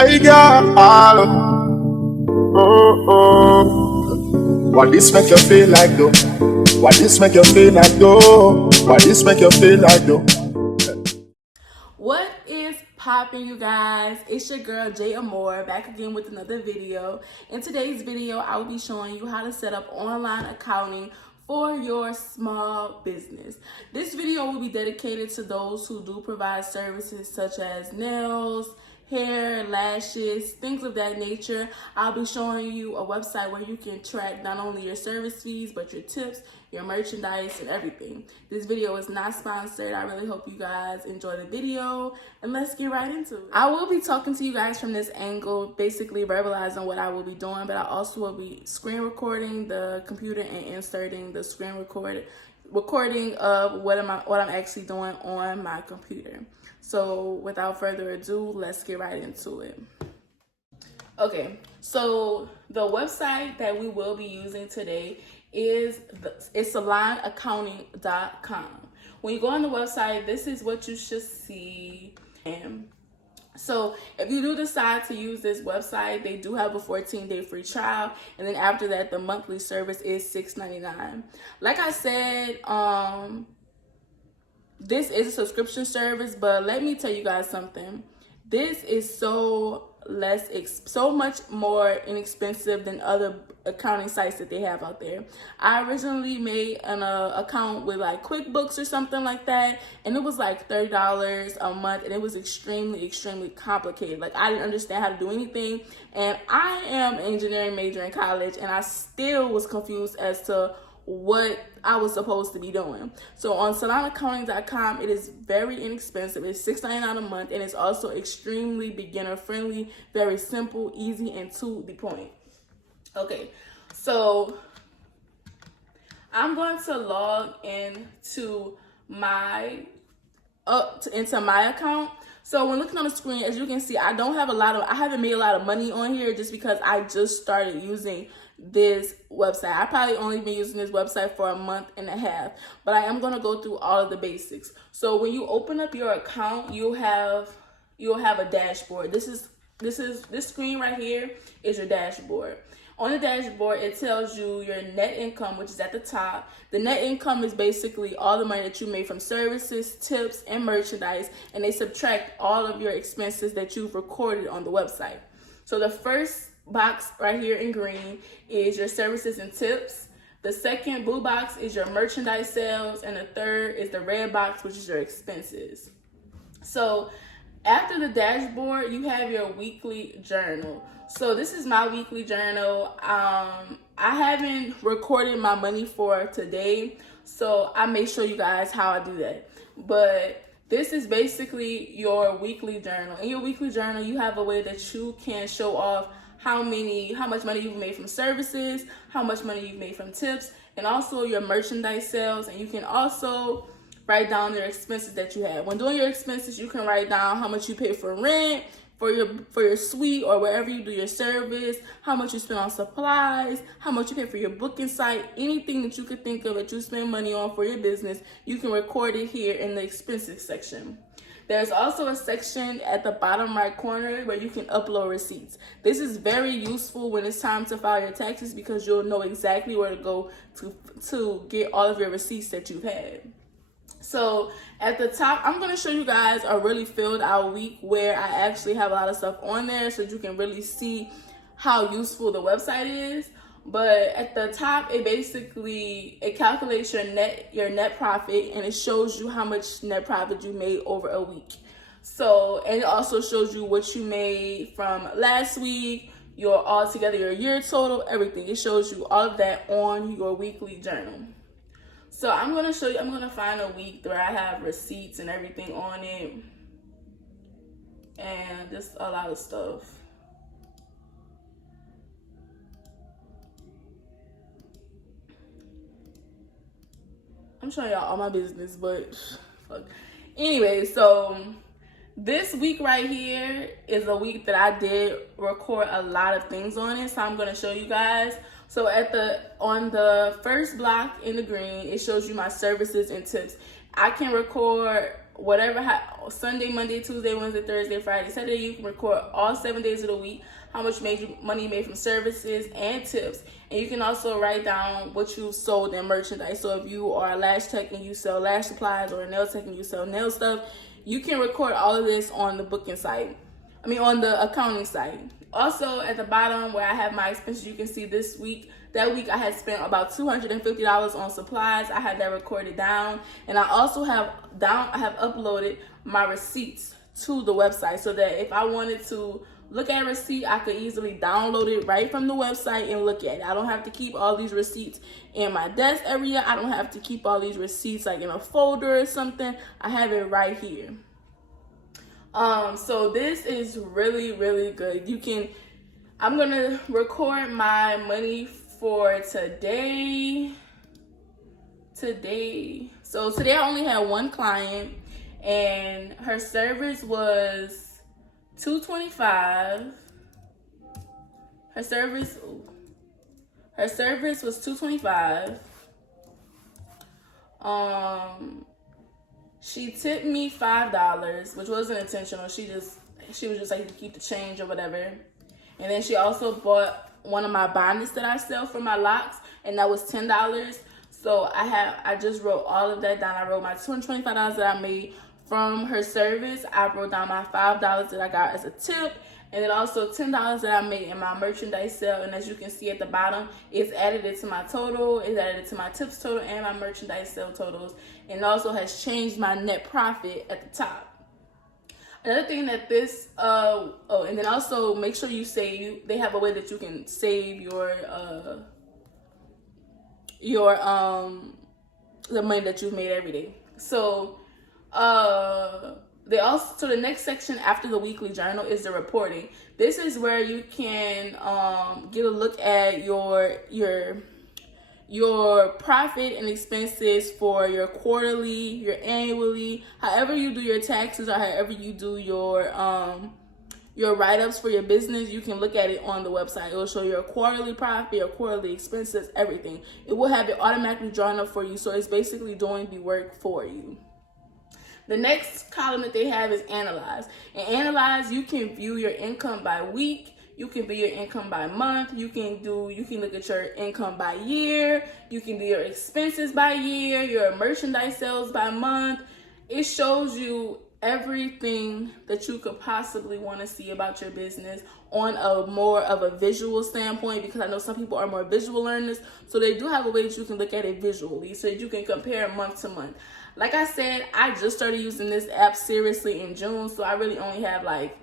Hey girl, oh, oh. What this make you feel like though? What this make you feel like though? What this make you feel like though? What is poppin', you guys? It's your girl Amour back again with another video. In today's video, I will be showing you how to set up online accounting for your small business. This video will be dedicated to those who do provide services such as nails, hair, lashes, things of that nature. I'll be showing you a website where you can track not only your service fees, but your tips, your merchandise, and everything. This video is not sponsored. I really hope you guys enjoy the video, and let's get right into it. I will be talking to you guys from this angle, basically verbalizing what I will be doing, but I also will be screen recording the computer and inserting the screen recording of what I'm actually doing on my computer. So without further ado, let's get right into it. Okay, so the website that we will be using today is salonaccounting.com. When you go on the website, this is what you should see. And so if you do decide to use this website, they do have a 14-day free trial, and then after that, the monthly service is $6.99. Like I said, this is a subscription service, but let me tell you guys something. This is so much more inexpensive than other accounting sites that they have out there. I originally made an account with like QuickBooks or something like that, and it was like $30 a month, and it was extremely complicated. Like, I didn't understand how to do anything, and I am an engineering major in college, and I still was confused as to what I was supposed to be doing. So on salonaccounting.com, it is very inexpensive. It's $6.99 a month, and it's also extremely beginner friendly, very simple, easy, and to the point. Okay, so I'm going to log into my account. So when looking on the screen, as you can see, I haven't made a lot of money on here just because I just started using this website. I probably only been using this website for a month and a half, but I am going to go through all of the basics. So when you open up your account, you'll have a dashboard. This screen right here is your dashboard. On the dashboard, it tells you your net income, which is at the top. The net income is basically all the money that you made from services, tips, and merchandise, and they subtract all of your expenses that you've recorded on the website. So the first box right here in green is your services and tips. The second blue box is your merchandise sales, and the third is the red box, which is your expenses. So after the dashboard, you have your weekly journal. So this is my weekly journal. I haven't recorded my money for today, so I may show you guys how I do that. But this is basically your weekly journal. In your weekly journal, you have a way that you can show off how much money you've made from services, how much money you've made from tips, and also your merchandise sales. And you can also write down your expenses that you have. When doing your expenses, you can write down how much you pay for rent, for your suite or wherever you do your service, how much you spend on supplies, how much you pay for your booking site, anything that you could think of that you spend money on for your business, you can record it here in the expenses section. There's also a section at the bottom right corner where you can upload receipts. This is very useful when it's time to file your taxes because you'll know exactly where to go to get all of your receipts that you've had. So at the top, I'm going to show you guys a really filled out week where I actually have a lot of stuff on there so you can really see how useful the website is. But at the top, it calculates your net profit, and it shows you how much net profit you made over a week. So, and it also shows you what you made from last week, your year total, everything. It shows you all of that on your weekly journal. So I'm going to show you, I'm going to find a week where I have receipts and everything on it, and just a lot of stuff. I'm showing y'all all my business, but fuck. Anyway, so this week right here is a week that I did record a lot of things on it, so I'm going to show you guys. So on the first block in the green, it shows you my services and tips. I can record whatever, Sunday, Monday, Tuesday, Wednesday, Thursday, Friday, Saturday. You can record all 7 days of the week, how much money you made from services and tips. And you can also write down what you sold in merchandise. So if you are a lash tech and you sell lash supplies, or a nail tech and you sell nail stuff, you can record all of this on the booking site. On the accounting site. Also, at the bottom where I have my expenses, you can see that week I had spent about $250 on supplies. I had that recorded down. And I also have uploaded my receipts to the website, so that if I wanted to look at a receipt, I could easily download it right from the website and look at it. I don't have to keep all these receipts in my desk area. I don't have to keep all these receipts like in a folder or something. I have it right here. So this is really, really good. I'm gonna record my money for today. So today I only had one client, and her service was $225. Her service was $225. She tipped me $5, which wasn't intentional. She was just like, to keep the change or whatever. And then she also bought one of my bonnets that I sell for my locks, and that was $10. So I just wrote all of that down. I wrote my $225 that I made from her service. I wrote down my $5 that I got as a tip, and then also $10 that I made in my merchandise sale. And as you can see at the bottom, it's added it to my total, it's added it to my tips total and my merchandise sale totals, and it also has changed my net profit at the top. Another thing that this, and then also make sure you save. They have a way that you can save the money that you've made every day. So, the next section after the weekly journal is the reporting. This is where you can get a look at your profit and expenses for your quarterly, your annually, however you do your taxes, or however you do your write-ups for your business. You can look at it on the website. It will show your quarterly profit, your quarterly expenses, everything. It will have it automatically drawn up for you, so it's basically doing the work for you. The next column that they have is analyze. And analyze, you can view your income by week. You can view your income by month. You can look at your income by year. You can do your expenses by year, your merchandise sales by month. It shows you everything that you could possibly want to see about your business on a more of a visual standpoint, because I know some people are more visual learners. So they do have a way that you can look at it visually, so that you can compare month to month. Like I said, I just started using this app seriously in June, so I really only have like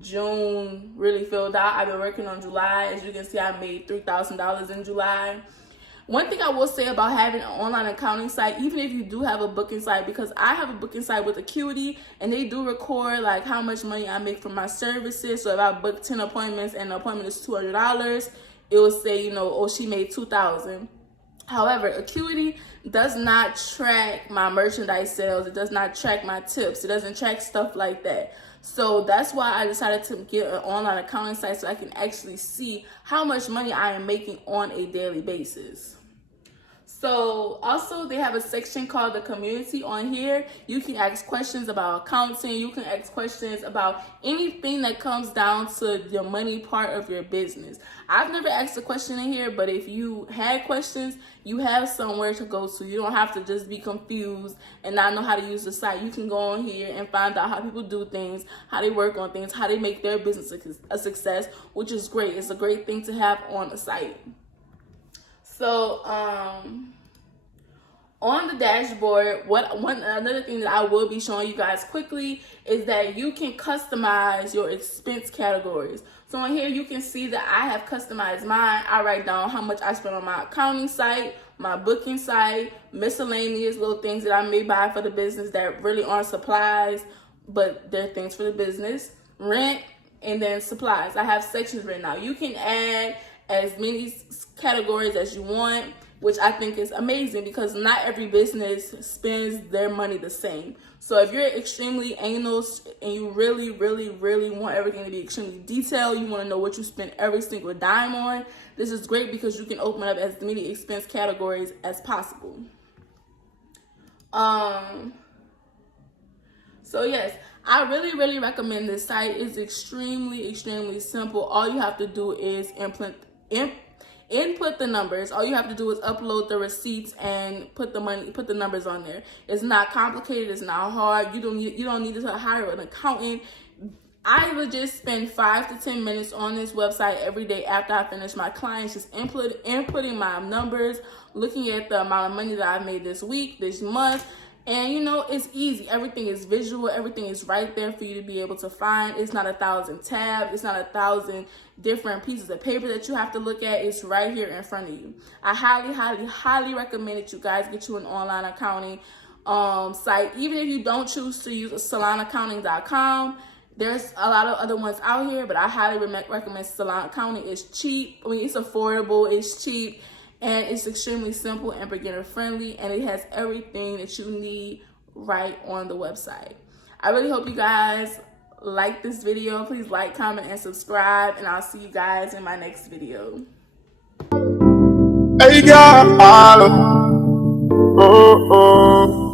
June really filled out. I've been working on July. As you can see, I made $3,000 in July. One thing I will say about having an online accounting site, even if you do have a booking site, because I have a booking site with Acuity, and they do record like how much money I make from my services. So if I book 10 appointments and the appointment is $200, it will say, she made $2,000. However, Acuity does not track my merchandise sales. It does not track my tips. It doesn't track stuff like that. So that's why I decided to get an online accounting site, so I can actually see how much money I am making on a daily basis. So also they have a section called the community on here. You can ask questions about accounting. You can ask questions about anything that comes down to the money part of your business. I've never asked a question in here, but if you had questions, you have somewhere to go to. You don't have to just be confused and not know how to use the site. You can go on here and find out how people do things, how they work on things, how they make their business a success, which is great. It's a great thing to have on the site. So, on the dashboard, another thing that I will be showing you guys quickly is that you can customize your expense categories. So on here, you can see that I have customized mine. I write down how much I spend on my accounting site, my booking site, miscellaneous little things that I may buy for the business that really aren't supplies, but they're things for the business, rent, and then supplies. I have sections written out. You can add as many categories as you want, which I think is amazing, because not every business spends their money the same. So if you're extremely anal and you really, really, really want everything to be extremely detailed, you want to know what you spend every single dime on, this is great because you can open up as many expense categories as possible. So yes, I really recommend this site. It's extremely simple. All you have to do is input the numbers. All you have to do is upload the receipts and put the numbers on there. It's not complicated. It's not hard. You don't need to hire an accountant. I would just spend 5 to 10 minutes on this website every day after I finish my clients, just inputting my numbers, looking at the amount of money that I've made this week, this month. And it's easy. Everything is visual. Everything is right there for you to be able to find. It's not 1,000 tabs. It's not 1,000 different pieces of paper that you have to look at. It's right here in front of you. I highly recommend that you guys get you an online accounting site. Even if you don't choose to use salonaccounting.com, there's a lot of other ones out here, but I highly recommend Salon Accounting. It's cheap. It's affordable. It's cheap. And it's extremely simple and beginner friendly. And it has everything that you need right on the website. I really hope you guys like this video. Please like, comment, and subscribe. And I'll see you guys in my next video. Hey, girl. Oh, oh.